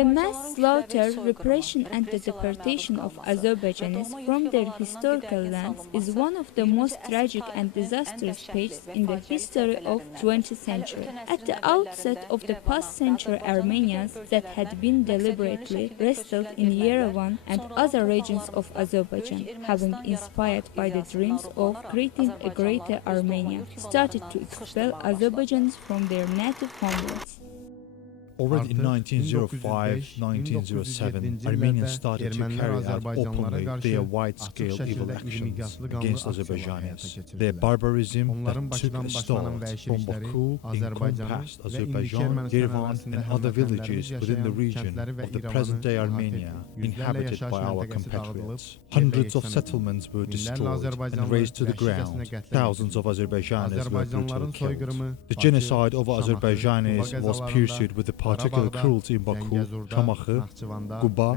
The mass slaughter, repression and the deportation of Azerbaijanis from their historical lands is one of the most tragic and disastrous pages in the history of 20th century. At the outset of the past century, Armenians that had been deliberately resettled in Yerevan and other regions of Azerbaijan, having inspired by the dreams of creating a greater Armenia, started to expel Azerbaijanis from their native homelands. Already in 1905-1907, Armenians started to carry out openly their wide-scale evil actions against Azerbaijanis. Their barbarism that took a start from Baku encompassed Azerbaijan, Yerevan and other villages within the region of the present-day Armenia, inhabited by our compatriots. Hundreds of settlements were destroyed and razed to the ground. Thousands of Azerbaijanis were brutally killed. The genocide of Azerbaijanis was pursued with the particular cruelty in Baku, Şamaxı, Quba,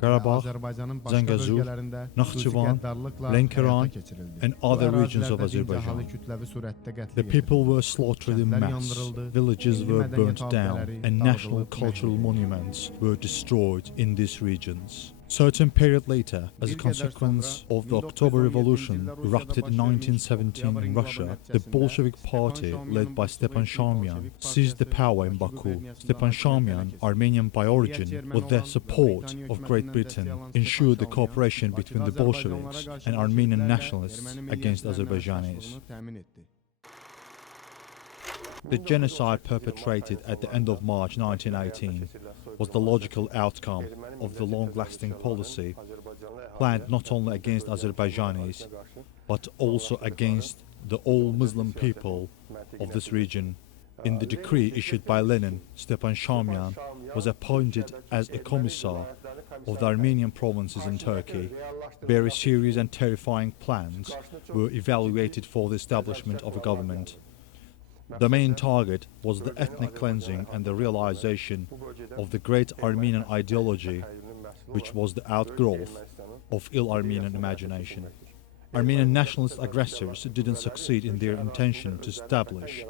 Qarabağ, Zəngəzur, Naxçıvan, Lənkəran, and other regions of Azerbaijan. The people were slaughtered in mass, villages were burnt down, and national cultural monuments were destroyed in these regions. Certain period later, as a consequence of the October Revolution erupted in 1917 in Russia, the Bolshevik party, led by Stepan Shamyan, seized the power in Baku. Stepan Shamyan, Armenian by origin, with the support of Great Britain, ensured the cooperation between the Bolsheviks and Armenian nationalists against Azerbaijanis. The genocide perpetrated at the end of March 1918 was the logical outcome of the long-lasting policy planned not only against Azerbaijanis, but also against the all Muslim people of this region. In the decree issued by Lenin, Stepan Shamyan was appointed as a commissar of the Armenian provinces in Turkey. Very serious and terrifying plans were evaluated for the establishment of a government. The main target was the ethnic cleansing and the realization of the great Armenian ideology, which was the outgrowth of ill Armenian imagination. Armenian nationalist aggressors didn't succeed in their intention to establish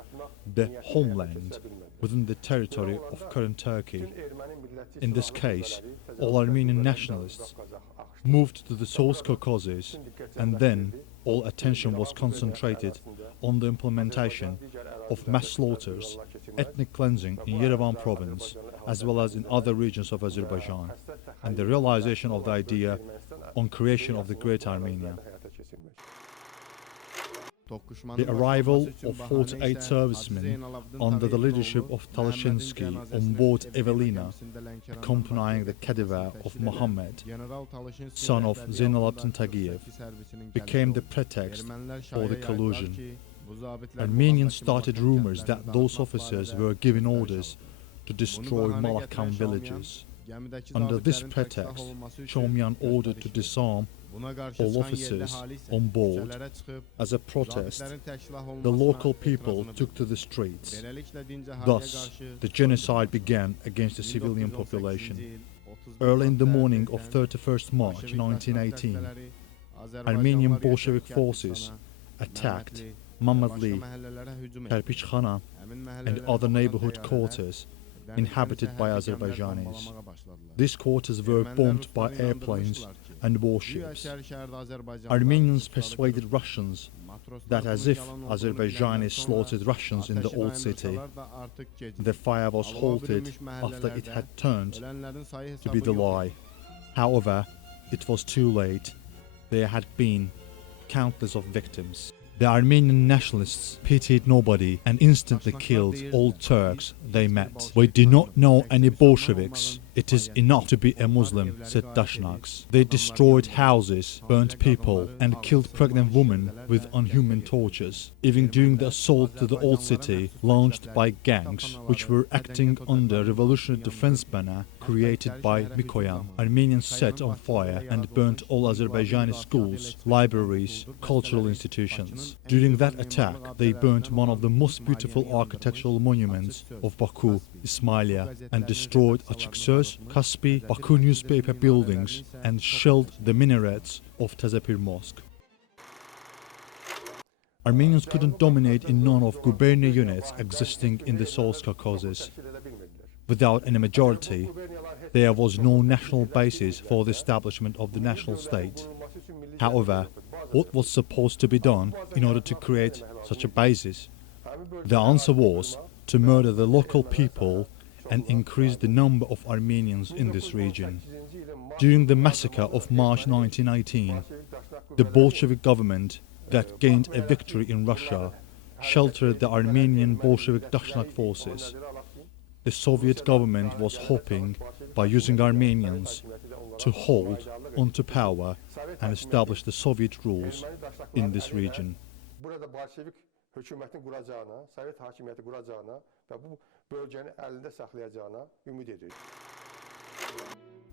the homeland within the territory of current Turkey. In this case, all Armenian nationalists moved to the South Caucasus, and then all attention was concentrated on the implementation of mass slaughters, ethnic cleansing in Yerevan province, as well as in other regions of Azerbaijan, and the realization of the idea on creation of the Great Armenia. The arrival of 48 servicemen under the leadership of Talashinsky on board Evelina, accompanying the Khedive of Muhammad, son of Zeynalabdin Tagiev, became the pretext for the collusion. Armenians started rumors that those officers were given orders to destroy Malakam villages. Under this pretext, Shamyan ordered to disarm all officers on board. As a protest, the local people took to the streets. Thus, the genocide began against the civilian population. Early in the morning of 31st March 1918, Armenian Bolshevik forces attacked Mammadli, Kerpichkhana, and other neighborhood quarters inhabited by Azerbaijanis. These quarters were bombed by airplanes and warships. Armenians persuaded Russians that as if Azerbaijanis slaughtered Russians in the old city, the fire was halted after it had turned to be the lie. However, it was too late. There had been countless of victims. The Armenian nationalists pitied nobody and instantly killed all Turks they met. "We do not know any Bolsheviks. It is enough to be a Muslim," said Dashnaks. They destroyed houses, burnt people, and killed pregnant women with unhuman tortures. Even during the assault to the old city, launched by gangs which were acting under revolutionary defense banner created by Mikoyan, Armenians set on fire and burnt all Azerbaijani schools, libraries, cultural institutions. During that attack, they burnt one of the most beautiful architectural monuments of Baku, Ismailia, and destroyed Açıksöz, Kaspi, Baku newspaper buildings, and shelled the minarets of Tezepir Mosque. Armenians couldn't dominate in none of gubernia units existing in the South Caucasus. Without any majority, there was no national basis for the establishment of the national state. However, what was supposed to be done in order to create such a basis? The answer was to murder the local people and increase the number of Armenians in this region. During the massacre of March 1918, the Bolshevik government that gained a victory in Russia sheltered the Armenian Bolshevik Dashnak forces. The Soviet government was hoping, by using Armenians, to hold onto power and establish the Soviet rules in this region. Hökumətin quracağına, Sovet hakimiyyəti quracağına və bu bölgəni əlində saxlayacağına ümid edirik.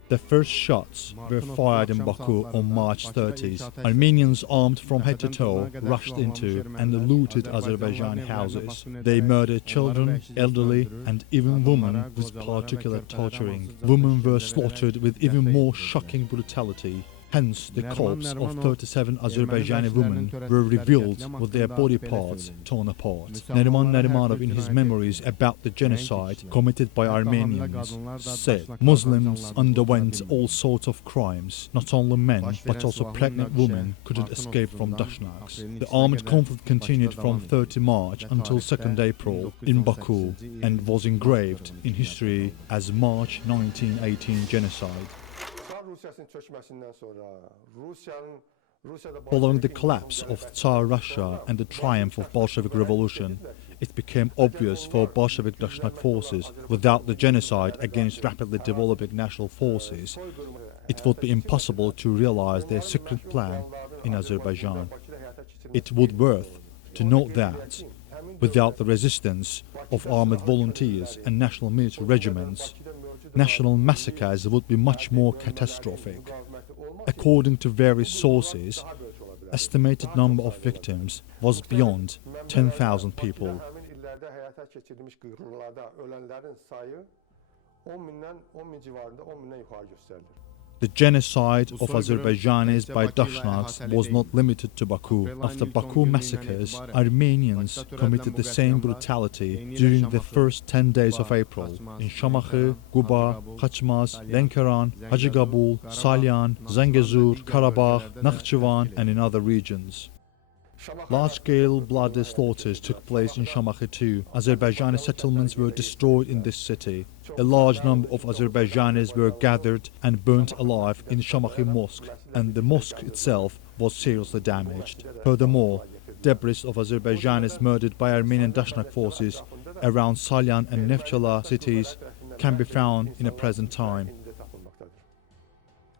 The first shots were fired in Baku on March 30th. Armenians armed from head to toe rushed into and looted Azerbaijani houses. They murdered children, elderly and even women with particular torturing. Women were slaughtered with even more shocking brutality. Hence, the corpses of 37 Azerbaijani women were revealed with their body parts torn apart. Neriman Nerimanov, in his memories about the genocide committed by Armenians, said Muslims underwent all sorts of crimes. Not only men, but also pregnant women couldn't escape from Dashnaks. The armed conflict continued from 30 March until 2nd April in Baku and was engraved in history as March 1918 genocide. Following the collapse of Tsar Russia and the triumph of Bolshevik Revolution, it became obvious for Bolshevik Dashnak forces, without the genocide against rapidly developing national forces, it would be impossible to realize their secret plan in Azerbaijan. It would be worth to note that, without the resistance of armed volunteers and national military regiments, national massacres would be much more catastrophic. According to various sources, estimated number of victims was beyond 10,000 people. The genocide of Azerbaijanis by Dashnaks was not limited to Baku. After Baku massacres, Armenians committed the same brutality during the first 10 days of April in Şamaxı, Quba, Xaçmaz, Lənkəran, Hacıqabul, Salyan, Zəngəzur, Qarabağ, Naxçıvan and in other regions. Large-scale bloody slaughters took place in Şamaxı too. Azerbaijani settlements were destroyed in this city. A large number of Azerbaijanis were gathered and burnt alive in Şamaxı Mosque, and the mosque itself was seriously damaged. Furthermore, debris of Azerbaijanis murdered by Armenian Dashnak forces around Salyan and Neftchala cities can be found in a present time.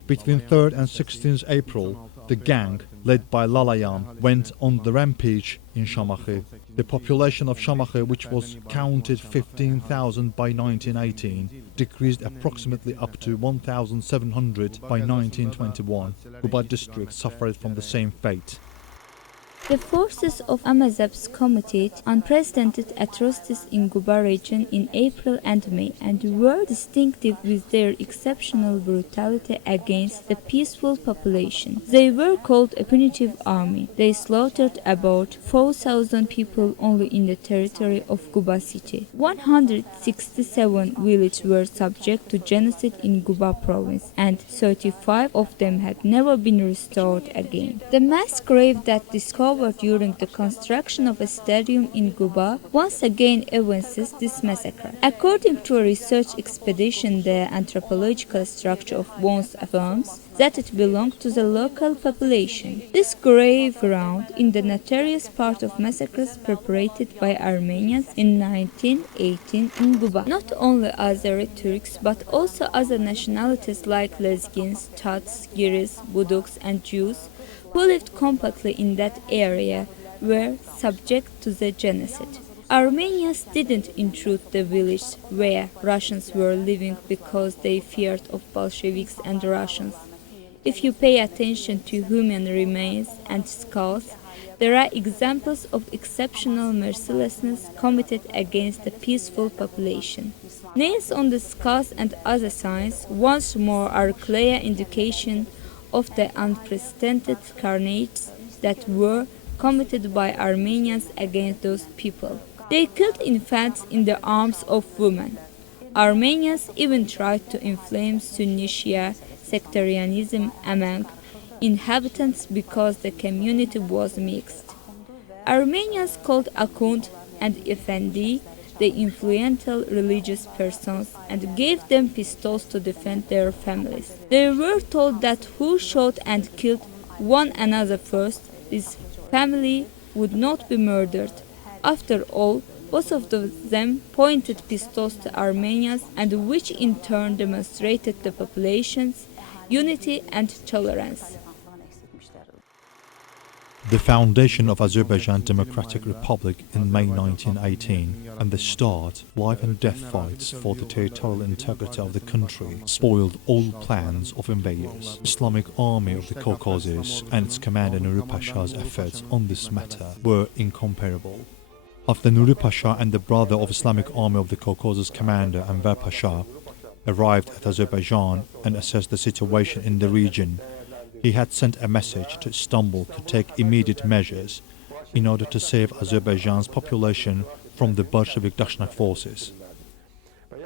Between 3rd and 16th April, the gang, led by Lalayan, went on the rampage in Şamaxı. The population of Şamaxı, which was counted 15,000 by 1918, decreased approximately up to 1,700 by 1921. Quba district suffered from the same fate. The forces of Amazabs committed unprecedented atrocities in Quba region in April and May and were distinctive with their exceptional brutality against the peaceful population. They were called a punitive army. They slaughtered about 4,000 people only in the territory of Quba city. 167 villages were subject to genocide in Quba province and 35 of them had never been restored again. The mass grave that discovered during the construction of a stadium in Quba once again evinces this massacre. According to a research expedition, the anthropological structure of bones affirms that it belonged to the local population. This grave ground in the notorious part of massacres perpetrated by Armenians in 1918 in Quba. Not only Azeri Turks but also other nationalities like Lezgins, Tats, Giris, Buduks and Jews who lived compactly in that area were subject to the genocide. Armenians didn't intrude the village where Russians were living because they feared of Bolsheviks and Russians. If you pay attention to human remains and skulls, there are examples of exceptional mercilessness committed against the peaceful population. Nails on the skulls and other signs once more are clear indication of the unprecedented carnages that were committed by Armenians against those people. They killed infants in the arms of women. Armenians even tried to inflame Sunni Shia sectarianism among inhabitants because the community was mixed. Armenians called Akhund and Effendi the influential religious persons and gave them pistols to defend their families. They were told that who shot and killed one another first, this family would not be murdered. After all, both of them pointed pistols to Armenians, and which in turn demonstrated the population's unity and tolerance. The foundation of Azerbaijan Democratic Republic in May 1918 and the start of life and death fights for the territorial integrity of the country spoiled all plans of invaders. Islamic Army of the Caucasus and its commander Nuri Pasha's efforts on this matter were incomparable. After Nuri Pasha and the brother of Islamic Army of the Caucasus commander Enver Pasha arrived at Azerbaijan and assessed the situation in the region, he had sent a message to Istanbul to take immediate measures in order to save Azerbaijan's population from the Bolshevik Dashnak forces.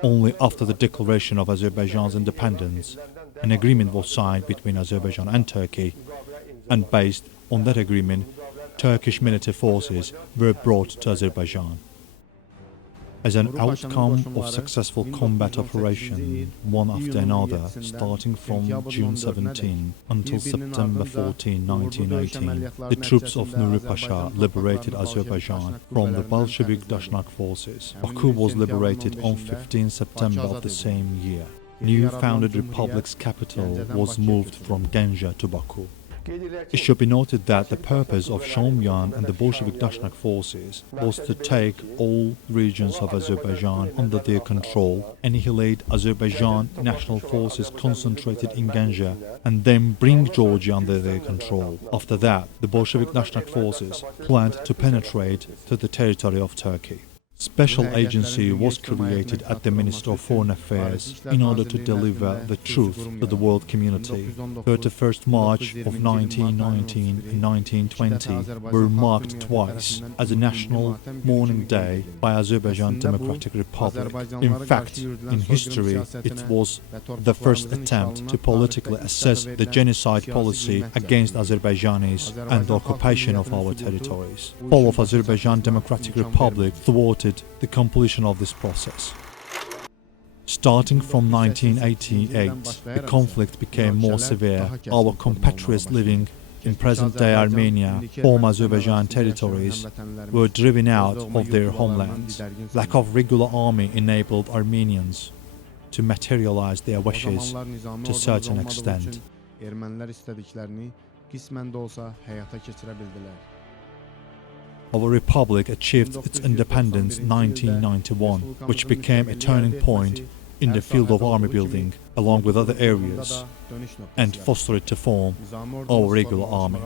Only after the declaration of Azerbaijan's independence, an agreement was signed between Azerbaijan and Turkey, and based on that agreement, Turkish military forces were brought to Azerbaijan. As an outcome of successful combat operation, one after another, starting from June 17 until September 14, 1918, the troops of Nuri Pasha liberated Azerbaijan from the Bolshevik Dashnak forces. Baku was liberated on 15 September of the same year. New founded republic's capital was moved from Ganja to Baku. It should be noted that the purpose of Shomyan and the Bolshevik Dashnak forces was to take all regions of Azerbaijan under their control, annihilate Azerbaijan national forces concentrated in Ganja, and then bring Georgia under their control. After that, the Bolshevik Dashnak forces planned to penetrate to the territory of Turkey. Special agency was created at the Ministry of Foreign Affairs in order to deliver the truth to the world community. 31st March of 1919 and 1920 were marked twice as a national mourning day by Azerbaijan Democratic Republic. In fact, in history, it was the first attempt to politically assess the genocide policy against Azerbaijanis and the occupation of our territories. Fall of Azerbaijan Democratic Republic thwarted the completion of this process. Starting from 1988, the conflict became more severe. Our compatriots living in present-day Armenia, former Azerbaijan territories, were driven out of their homelands. Lack of regular army enabled Armenians to materialize their wishes to a certain extent. Our republic achieved its independence in 1991, which became a turning point in the field of army building, along with other areas, and fostered to form our regular army.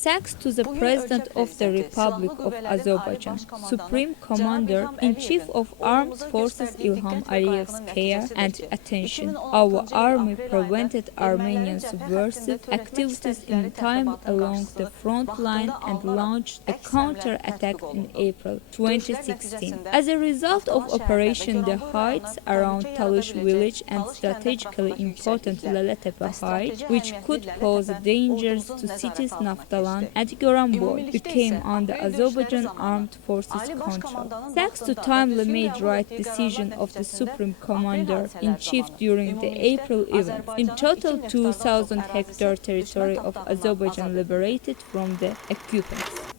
Thanks to the President of the Republic of Azerbaijan, Supreme Commander-in-Chief of Armed Forces Ilham Aliyev's care and attention, our army prevented Armenian subversive activities in time along the front line and launched a counter-attack in April 2016. As a result of Operation The Heights around Talush village and strategically important Laletepe Heights, which could pose dangers to cities Naftalan and Goranboy, became under Azerbaijan Armed Forces control. Thanks to timely made right decision of the Supreme Commander-in-Chief during the April event, in total 2,000-hectare territory of Azerbaijan liberated from the occupants.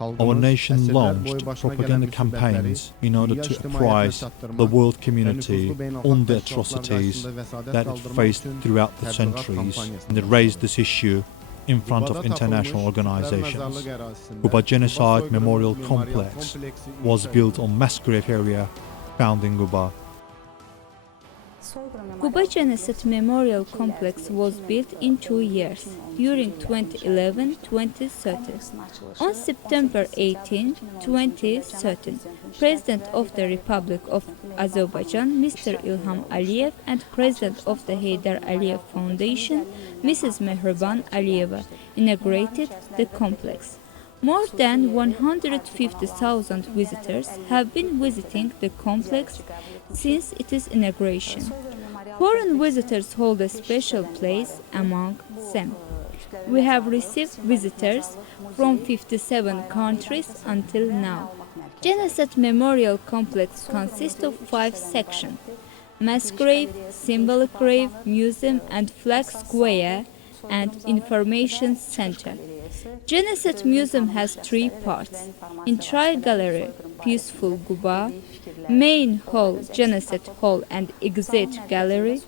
Our nation launched propaganda campaigns in order to apprise the world community on the atrocities that it faced throughout the centuries, and it raised this issue in front of international organizations. Quba Genocide Memorial Complex was built on mass grave area found in Quba. Quba Genocide Memorial Complex was built in 2 years, during 2011-2013. On September 18, 2013, President of the Republic of Azerbaijan, Mr. Ilham Aliyev, and President of the Heydar Aliyev Foundation, Mrs. Mehriban Aliyeva, inaugurated the complex. More than 150,000 visitors have been visiting the complex since its inauguration. Foreign visitors hold a special place among them. We have received visitors from 57 countries until now. Genocide Memorial Complex consists of 5 sections: mass grave, symbolic grave, museum and flag square, and information center. Genocide Museum has 3 parts: entry gallery, peaceful Guba, main hall, Genocide Hall and exit gallery,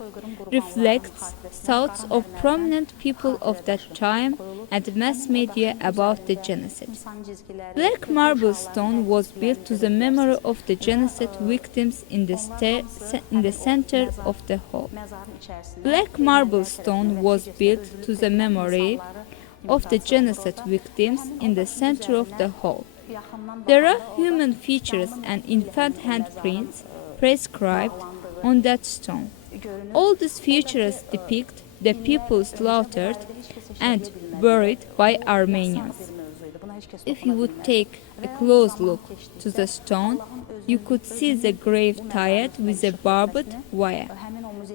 reflects thoughts of prominent people of that time and mass media about the genocide. Black marble stone was built to the memory of the genocide victims in the center of the hall. Black marble stone was built to the memory of the genocide victims in the center of the hall. There are human features and infant handprints prescribed on that stone. All these features depict the people slaughtered and buried by Armenians. If you would take a close look to the stone, you could see the grave tied with a barbed wire.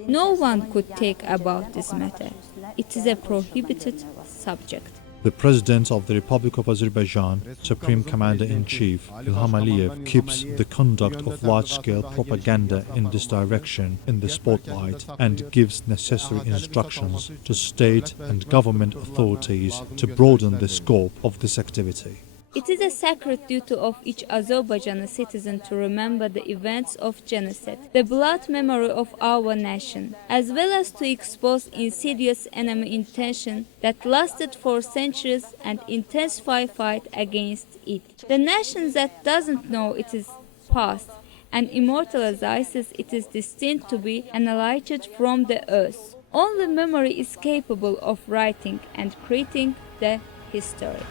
No one could talk about this matter. It is a prohibited subject. The President of the Republic of Azerbaijan, Supreme Commander-in-Chief Ilham Aliyev, keeps the conduct of large-scale propaganda in this direction in the spotlight and gives necessary instructions to state and government authorities to broaden the scope of this activity. It is a sacred duty of each Azerbaijani citizen to remember the events of genocide, the blood memory of our nation, as well as to expose insidious enemy intention that lasted for centuries and intensify fight against it. The nation that doesn't know its past and immortalizes it is destined to be annihilated from the earth. Only memory is capable of writing and creating the history.